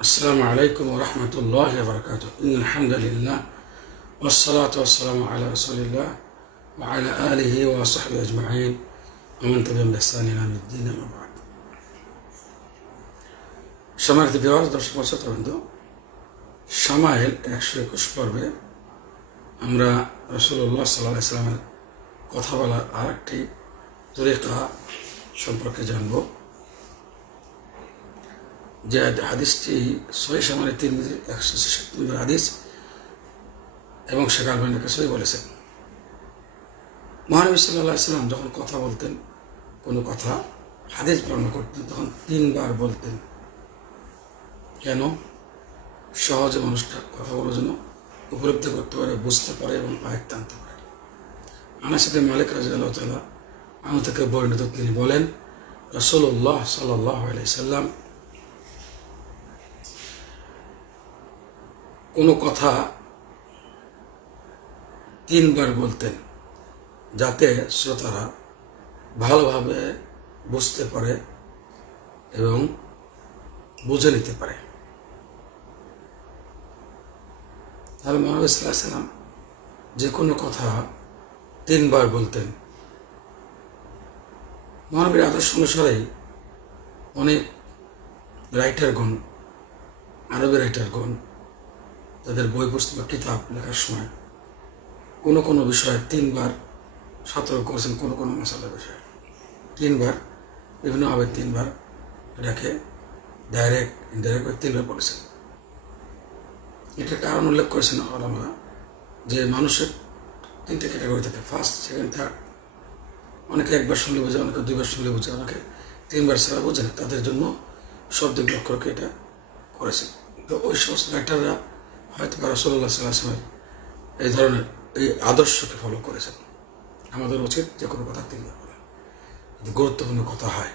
السلام عليكم ورحمة الله وبركاته إن الحمد لله والصلاة والسلام على رسول الله وعلى آله وصحبه أجمعين ومن تبعهم بإحسان إلى يوم الدين أما بعد সম্মানিত বিভাগ দর্শক শ্রোতাবৃন্দ সামাইল একশো একুশ পর্বে আমরা রসুল্লাহ সাল্লাহ ইসলামের কথা বলার আর একটি তরিকা সম্পর্কে জানব যে হাদিসটি সহি সামানের তিন একশো নম্বর হাদিস এবং শেখ আলবানের কাছেই বলেছেন। মহানবী সাল্লাহ ইসলাম যখন কথা বলতেন, কোনো কথা হাদিস বর্ণনা করতেন, তখন তিনবার বলতেন, কেন? সহজে মানুষটা কথা বলার জন্য উপলব্ধি করতে পারে, বুঝতে পারে এবং আয়ত্ত আনতে পারে। আনাস ইবনে মালিক রাজিয়াল্লাহ তাআলা আমি থেকে বর্ণিত তিনি বলেন, রাসূলুল্লাহ সাল্লাল্লাহু আলাইহি সাল্লাম কোনো কথা তিনবার বলতেন যাতে শ্রোতারা ভালোভাবে বুঝতে পারে এবং বুঝে নিতে পারে। তাহলে মহানবী যে কোনো কথা তিনবার বলতেন। মহানবীর আদর্শ অনুসারেই অনেক রাইটারগণ, আরবি রাইটারগণ তাদের বই পুস্তক বা কিতাব লেখার সময়। কোনো কোনো বিষয়ে তিনবার সতর্ক করেছেন কোনো কোনো মশালার বিষয়ে। তিনবার বিভিন্নভাবে তিনবার এটাকে ডাইরেক্ট ইনডাইরেক্ট তিনবার পড়েছেন। এটা কারণ উল্লেখ করেছেন আলামা, যে মানুষের তিনটে ক্যাটাগরি থাকে। ফার্স্ট সেকেন্ড থার্ড অনেকে একবার শুনলে বোঝে, অনেকে দুইবার শুনলে বোঝে, অনেকে তিনবার ছাড়া বোঝে তাদের জন্য শব্দ লক্ষ্যকে এটা করেছে তো ওই সমস্ত রাইটাররা হয়তো বা রসল্লাহ সাল্লাহামের এই ধরনের এই আদর্শকে ফলো করেছেন। আমাদের উচিত যে কোনো কথা বলা। যদি গুরুত্বপূর্ণ কথা হয়,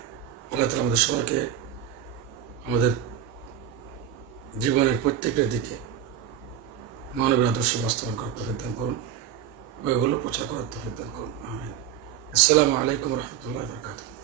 আল্লাহ তালা আমাদের সবাইকে আমাদের জীবনের প্রত্যেকটা দিকে মানবের আদর্শ বাস্তবায়ন করার তফিক দান করুন। ওইগুলো প্রচার করার তফিক দান করুন। আসসালামু আলাইকুম রহমতুল্লাহ বরকাতুহ।